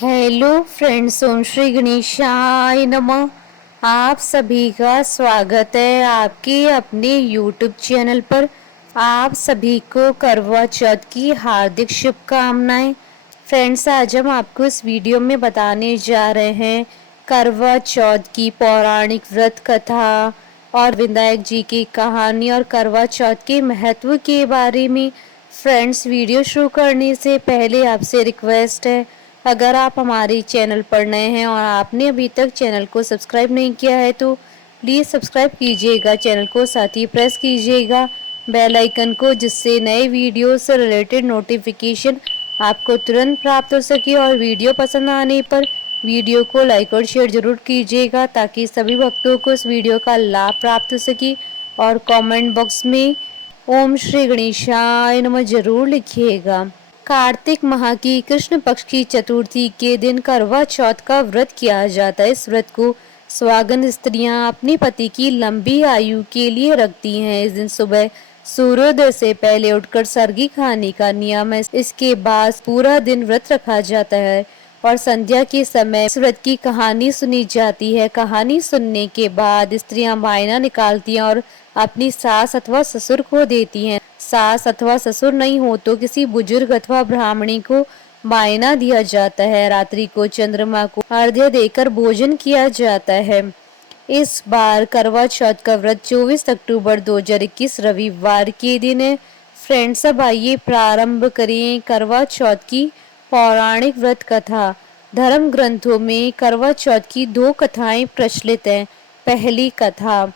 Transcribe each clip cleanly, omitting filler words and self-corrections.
Hello friends, ओम श्री गणेशाय नमः। आप सभी का स्वागत है आपके अपने यूट्यूब चैनल पर। आप सभी को करवा चौथ की हार्दिक शुभकामनाएं। फ्रेंड्स, आज हम आपको इस वीडियो में बताने जा रहे हैं करवा चौथ की पौराणिक व्रत कथा और विनायक जी की कहानी और करवा चौथ के महत्व के बारे में। फ्रेंड्स, वीडियो शुरू करने से पहले आपसे रिक्वेस्ट है, अगर आप हमारे चैनल पर नए हैं और आपने अभी तक चैनल को सब्सक्राइब नहीं किया है तो प्लीज़ सब्सक्राइब कीजिएगा चैनल को, साथ ही प्रेस कीजिएगा बेल आइकन को, जिससे नए वीडियो से रिलेटेड नोटिफिकेशन आपको तुरंत प्राप्त हो सके। और वीडियो पसंद आने पर वीडियो को लाइक और शेयर जरूर कीजिएगा ताकि सभी भक्तों को इस वीडियो का लाभ प्राप्त हो सके। और कमेंट बॉक्स में ओम श्री गणेशाय नमः जरूर लिखिएगा। कार्तिक माह की कृष्ण पक्ष की चतुर्थी के दिन करवा चौथ का व्रत किया जाता है। इस व्रत को सुहागन स्त्रियां अपने पति की लंबी आयु के लिए रखती हैं। इस दिन सुबह सूर्योदय से पहले उठकर सरगी खाने का नियम है। इसके बाद पूरा दिन व्रत रखा जाता है और संध्या के समय इस व्रत की कहानी सुनी जाती है। कहानी सुनने के बाद स्त्रियां वायना निकालती हैं और अपनी सास अथवा ससुर को देती हैं। सास अथवा ससुर नहीं हो तो किसी बुजुर्ग अथवा ब्राह्मणी को वायना दिया जाता है। रात्रि को चंद्रमा को अर्घ्य देकर भोजन किया जाता है। इस बार करवा चौथ का व्रत 24 अक्टूबर 2021 रविवार के दिन है। फ्रेंड्स, अब आइए प्रारंभ करें करवा चौथ की पौराणिक व्रत कथा। धर्म ग्रंथों में करवा चौथ की दो कथाएं प्रचलित हैं। पहली कथा,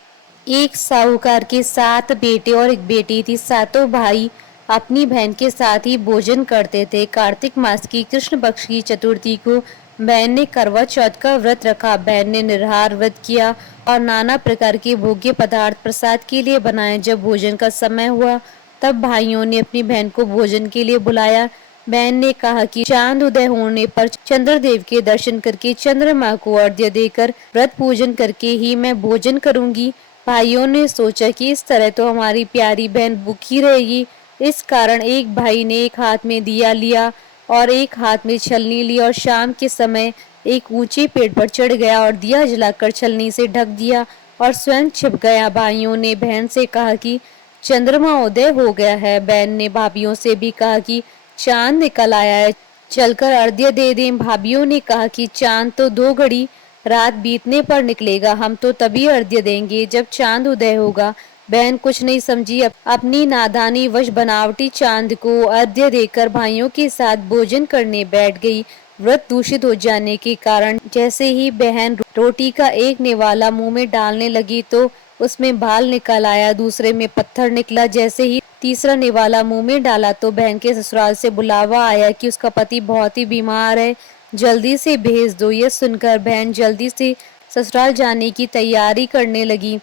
एक साहूकार के 7 बेटे और एक बेटी थी। सातों भाई अपनी बहन के साथ ही भोजन करते थे। कार्तिक मास की कृष्ण पक्ष की चतुर्थी को बहन ने करवा चौथ का व्रत रखा। बहन ने निराहार व्रत किया और नाना प्रकार के भोग्य पदार्थ प्रसाद के लिए बनाए। जब भोजन का समय हुआ तब भाइयों ने अपनी बहन को भोजन के लिए बुलाया। बहन ने कहा कि चांद उदय होने पर चंद्रदेव के दर्शन करके चंद्रमा को अर्घ्य देकर व्रत पूजन करके ही मैं भोजन करूंगी। भाइयों ने सोचा कि इस तरह तो हमारी प्यारी बहन भूखी रहेगी। इस कारण एक भाई ने एक हाथ में दिया लिया और एक हाथ में छलनी ली और शाम के समय एक ऊंचे पेड़ पर चढ़ गया और दिया जलाकर छलनी से ढक दिया और स्वयं छिप गया। भाइयों ने बहन से कहा कि चंद्रमा उदय हो गया है। बहन ने भाभियों से भी कहा कि चांद निकल आया है, चलकर अर्घ्य दे दें। भाभियों ने कहा कि चांद तो 2 घड़ी रात बीतने पर निकलेगा, हम तो तभी अर्घ्य देंगे जब चांद उदय होगा। बहन कुछ नहीं समझी, अपनी नादानी वश बनावटी चांद को अर्घ्य देकर भाइयों के साथ भोजन करने बैठ गई। व्रत दूषित हो जाने के कारण जैसे ही बहन रोटी का एक निवाला मुंह में डालने लगी तो उसमें बाल निकल आया, दूसरे में पत्थर निकला। जैसे ही तीसरा निवाला मुंह में डाला तो बहन के ससुराल से बुलावा आया कि उसका पति बहुत ही बीमार है, जल्दी से भेज दो। यह सुनकर बहन जल्दी से ससुराल जाने की तैयारी करने लगी।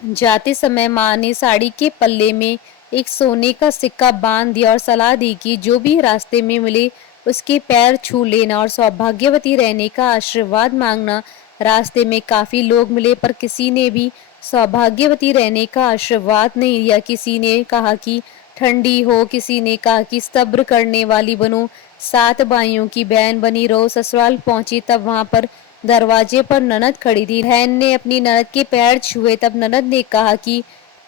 जाते समय माँ ने साड़ी के पल्ले में एक सोने का सिक्का बांध दिया और सलाह दी कि जो भी रास्ते में मिले उसके पैर छू लेना और सौभाग्यवती रहने का आशीर्वाद मांगना। रास्ते में काफी लोग मिले पर किसी ने भी सौभाग्यवती रहने का आशीर्वाद नहीं दिया। किसी ने कहा कि ठंडी हो, किसी ने कहा कि सब्र करने वाली बनो, 7 भाइयों की बहन बनी रहो। ससुराल पहुंची तब वहां पर दरवाजे पर ननद खड़ी थी। बहन ने अपनी ननद के पैर छुए तब ननद ने कहा कि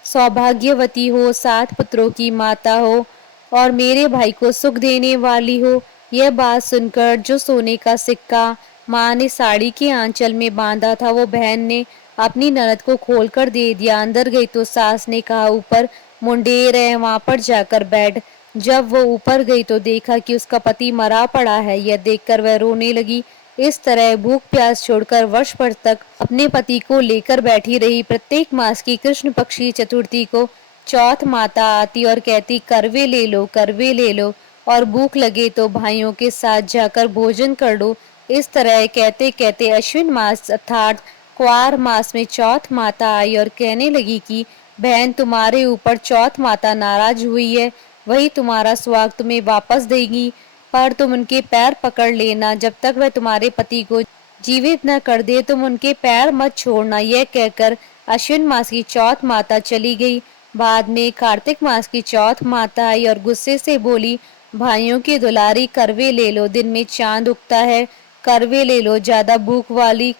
सौभाग्यवती हो, 7 पुत्रों की माता हो और मेरे भाई को सुख देने वाली हो। यह बात सुनकर जो सोने का सिक्का माँ ने साड़ी के आंचल में बांधा था वो बहन ने अपनी ननद को खोलकर दे दिया। अंदर गई तो सास ने कहा ऊपर मुंडेर है, वहां पर जाकर बैठ। जब वो ऊपर गई तो देखा कि उसका पति मरा पड़ा है। यह देखकर वह रोने लगी। इस तरह भूख प्यास छोड़कर वर्ष भर तक अपने पति को लेकर बैठी रही। प्रत्येक मास की कृष्ण पक्ष की चतुर्थी को चौथ माता आती और कहती करवे ले लो, करवे ले लो और भूख लगे तो भाइयों के साथ जाकर भोजन कर लो। इस तरह कहते कहते अश्विन मास अर्थात क्वार मास में चौथ माता आई और कहने लगी कि बहन, तुम्हारे ऊपर चौथ माता नाराज हुई है, वही तुम्हारा सुहाग तुम्हें वापस देगी, पर तुम उनके पैर पकड़ लेना। जब तक वह तुम्हारे पति को जीवित न कर दे तुम उनके पैर मत छोड़ना। यह कहकर अश्विन मास की चौथ माता चली गई। बाद में कार्तिक मास की चौथ माता आई और गुस्से से बोली, भाइयों की दुलारी करवे ले लो, दिन में चांद उगता है करवे ले लो, ज्यादा भूख वाली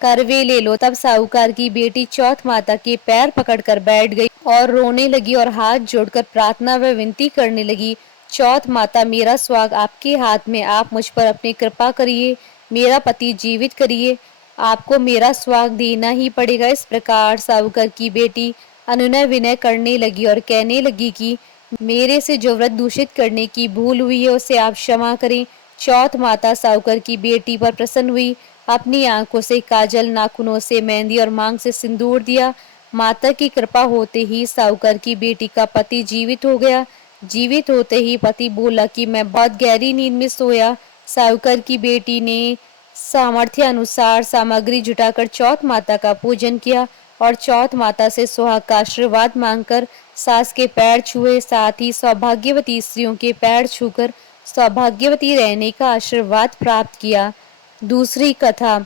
करवे ले लो। तब साहूकार की बेटी चौथ माता के पैर पकड़कर बैठ गई और रोने लगी और हाथ जोड़कर प्रार्थना व विनती करने लगी। चौथ माता, मेरा स्वाग आपके हाथ में, आप मुझ पर अपनी कृपा करिए, मेरा पति जीवित करिए, आपको मेरा स्वाग देना ही पड़ेगा। इस प्रकार साहूकार की बेटी अनुनय विनय करने लगी और कहने लगी कि मेरे से जो व्रत दूषित करने की भूल हुई है उसे आप क्षमा करें। चौथ माता साहूकार की बेटी पर प्रसन्न हुई, अपनी आंखों से काजल, नाखूनों से मेहंदी और मांग से सिंदूर दिया। माता की कृपा होते ही साहूकार की बेटी का पति जीवित हो गया। जीवित होते ही पति बोला कि मैं बहुत गहरी नींद में सोया। साहूकार की बेटी ने सामर्थ्य अनुसार सामग्री जुटाकर चौथ माता का पूजन किया और चौथ माता से सुहाग का आशीर्वाद मांगकर सास के पैर छुए, साथ ही सौभाग्यवती स्त्रियों के पैर छूकर सौभाग्यवती रहने का आशीर्वाद प्राप्त किया। दूसरी कथा।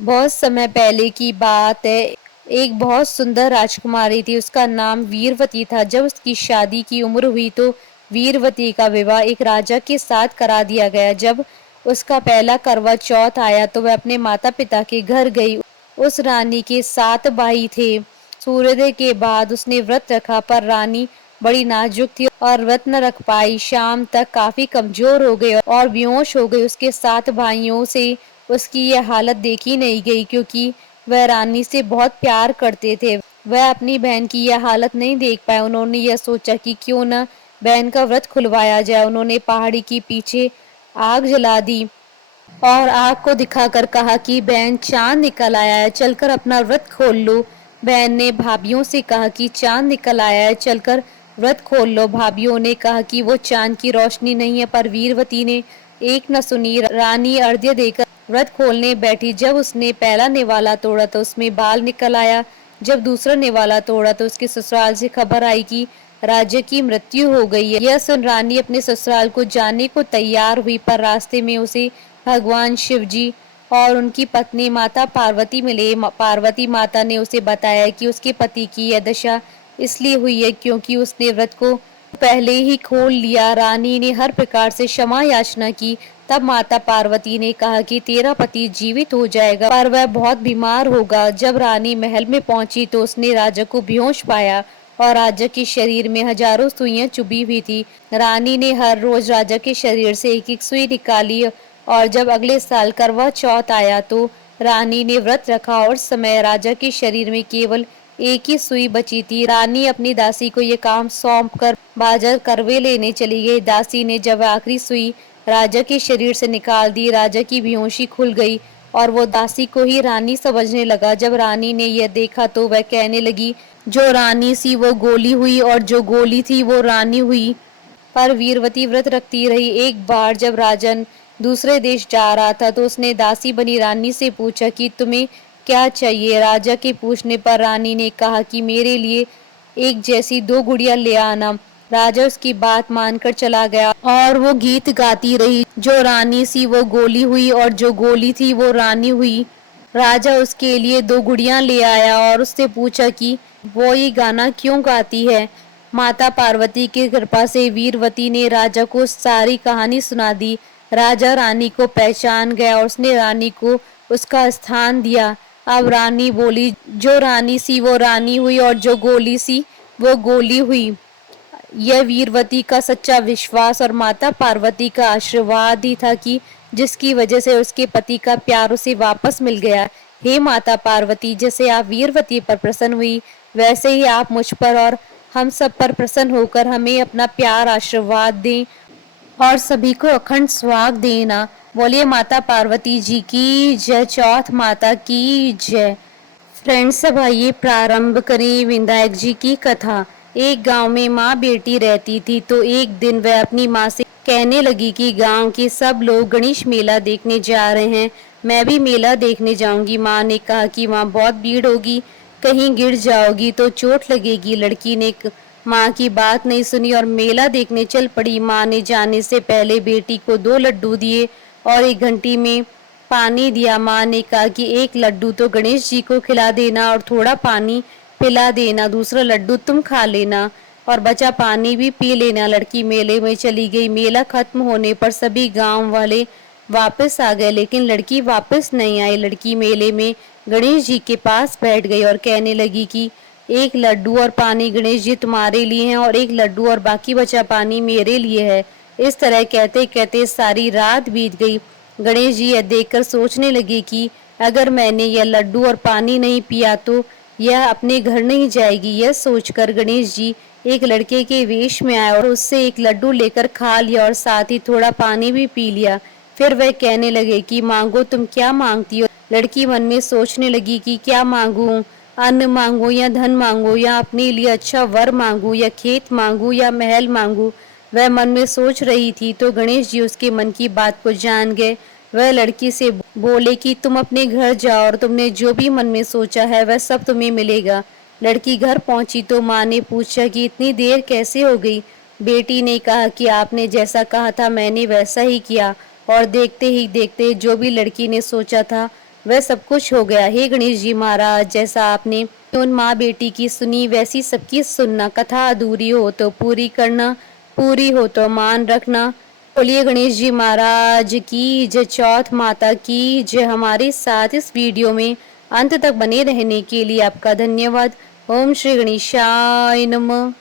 बहुत समय पहले की बात है, एक बहुत सुंदर राजकुमारी थी, उसका नाम वीरवती था। जब उसकी शादी की उम्र हुई तो वीरवती का विवाह एक राजा के साथ करा दिया गया। जब उसका पहला करवा चौथ आया तो वह अपने माता पिता के घर गई। उस रानी के 7 भाई थे। सूर्योदय के बाद उसने व्रत रखा, पर रानी बड़ी नाजुक थी और व्रत न रख पाई। शाम तक काफी कमजोर हो गई और बेहोश हो गई। उसके 7 भाइयों से उसकी यह हालत देखी नहीं गई, क्योंकि वह रानी से बहुत प्यार करते थे। वह अपनी बहन की यह हालत नहीं देख पाए। उन्होंने यह सोचा कि क्यों न बहन का व्रत खुलवाया जाए। उन्होंने पहाड़ी के पीछे आग जला दी और आग को दिखाकर कहा कि बहन, चांद निकल आया है, चलकर अपना व्रत खोल लो। बहन ने भाभीियों से कहा कि चांद निकल आया है, चलकर व्रत खोल लो। भाभीियों ने कहा कि वो चांद की रोशनी नहीं है, पर वीरवती ने एक न सुनी। रानी अर्घ्य देकर व्रत खोलने बैठी। जब उसने पहला निवाला तोड़ा तो उसमें बाल निकल आया। जब दूसरा निवाला तोड़ा तो उसके ससुराल से खबर आई कि राजा की मृत्यु हो गई है। यह सुन रानी अपने ससुराल को जाने को तैयार हुई, पर रास्ते में उसे भगवान शिव जी और उनकी पत्नी माता पार्वती मिले। पार्वती माता ने उसे बताया कि उसके पति की यह दशा इसलिए हुई है क्योंकि उसने व्रत को पहले ही खोल लिया। रानी ने हर प्रकार से क्षमा याचना की। तब माता पार्वती ने कहा कि तेरा पति जीवित हो जाएगा, पर वह बहुत बीमार होगा। जब रानी महल में पहुंची तो उसने राजा को बेहोश पाया और राजा के शरीर में हजारों सुइयां चुभी हुई थी। रानी ने हर रोज राजा के शरीर से एक एक सुई निकाली और जब अगले साल करवा चौथ आया तो रानी ने व्रत रखा और समय राजा के शरीर में केवल एक ही सुई बची थी। रानी अपनी दासी को ये काम सौंप कर बाजार करवे लेने चली गई। दासी ने जब आखिरी सुई राजा के शरीर से निकाल दी, राजा की बेहोशी खुल गई और वो दासी को ही रानी समझने लगा। जब रानी ने यह देखा तो वह कहने लगी, जो रानी सी वो गोली हुई और जो गोली थी वो रानी हुई। पर वीरवती व्रत रखती रही। एक बार जब राजन दूसरे देश जा रहा था तो उसने दासी बनी रानी से पूछा कि तुम्हें क्या चाहिए। राजा के पूछने पर रानी ने कहा कि मेरे लिए एक जैसी 2 गुड़िया ले आना। राजा उसकी बात मानकर चला गया और वो गीत गाती रही, जो रानी सी वो गोली हुई और जो गोली थी वो रानी हुई। राजा उसके लिए 2 गुड़ियां ले आया और उससे पूछा कि वो ये गाना क्यों गाती है। माता पार्वती की कृपा से वीरवती ने राजा को सारी कहानी सुना दी। राजा रानी को पहचान गया और उसने रानी को उसका स्थान दिया। अब रानी बोली, जो रानी सी वो रानी हुई और जो गोली सी वो गोली हुई। यह वीरवती का सच्चा विश्वास और माता पार्वती का आशीर्वाद ही था कि जिसकी वजह से उसके पति का प्यार उसे वापस मिल गया। हे माता पार्वती, जैसे आप वीरवती पर प्रसन्न हुई वैसे ही आप मुझ पर और हम सब पर प्रसन्न होकर हमें अपना प्यार आशीर्वाद दें और सभी को अखंड स्वाग देना। बोलिए माता पार्वती जी की जय, चौथ माता की जय। फ्रेंड्स, अब आइए प्रारंभ करें विनायक जी की कथा। एक गांव में माँ बेटी रहती थी। तो एक दिन वह अपनी माँ से कहने लगी कि गांव के सब लोग गणेश मेला देखने जा रहे हैं, मैं भी मेला देखने जाऊंगी। माँ ने कहा कि वहाँ बहुत भीड़ होगी, कहीं गिर जाओगी तो चोट लगेगी। लड़की ने माँ की बात नहीं सुनी और मेला देखने चल पड़ी। माँ ने जाने से पहले बेटी को 2 लड्डू दिए और 1 घंटी में पानी दिया। माँ ने कहा कि 1 लड्डू तो गणेश जी को खिला देना और थोड़ा पानी पिला देना, दूसरा लड्डू तुम खा लेना। और बचा पानी भी पी लेना। लड़की मेले में चली गई। मेला खत्म होने पर सभी गांव वाले वापस आ गए, लेकिन लड़की वापस नहीं आई। लड़की मेले में गणेश जी के पास बैठ गई और कहने लगी कि एक लड्डू और पानी गणेश जी तुम्हारे लिए हैं और एक लड्डू और बाकी बचा पानी मेरे लिए है। इस तरह कहते कहते सारी रात बीत गई। गणेश जी यह देखकर सोचने लगे कि अगर मैंने यह लड्डू और पानी नहीं पिया तो यह अपने घर नहीं जाएगी। यह सोचकर गणेश जी एक लड़के के वेश में आए और उससे एक लड्डू लेकर खा लिया और साथ ही थोड़ा पानी भी पी लिया। फिर वह कहने लगे कि मांगो, तुम क्या मांगती हो। लड़की मन में सोचने लगी कि क्या मांगू, अन्न मांगू या धन मांगू या अपने लिए अच्छा वर मांगू या खेत मांगू या महल मांगू। वह मन में सोच रही थी तो गणेश जी उसके मन की बात को जान गए। वह लड़की से बोले कि तुम अपने घर जाओ और तुमने जो भी मन में सोचा है वह सब तुम्हें मिलेगा। लड़की घर पहुंची तो माँ ने पूछा कि इतनी देर कैसे हो गई। बेटी ने कहा कि आपने जैसा कहा था मैंने वैसा ही किया और देखते ही देखते जो भी लड़की ने सोचा था वह सब कुछ हो गया। हे गणेश जी महाराज, जैसा आपने उन माँ बेटी की सुनी वैसी सबकी सुनना। कथा अधूरी हो तो पूरी करना, पूरी हो तो मान रखना। बोलिए गणेश जी महाराज की जय। चौथ माता की जय। हमारे साथ इस वीडियो में अंत तक बने रहने के लिए आपका धन्यवाद। ओम श्री गणेशाय नमः।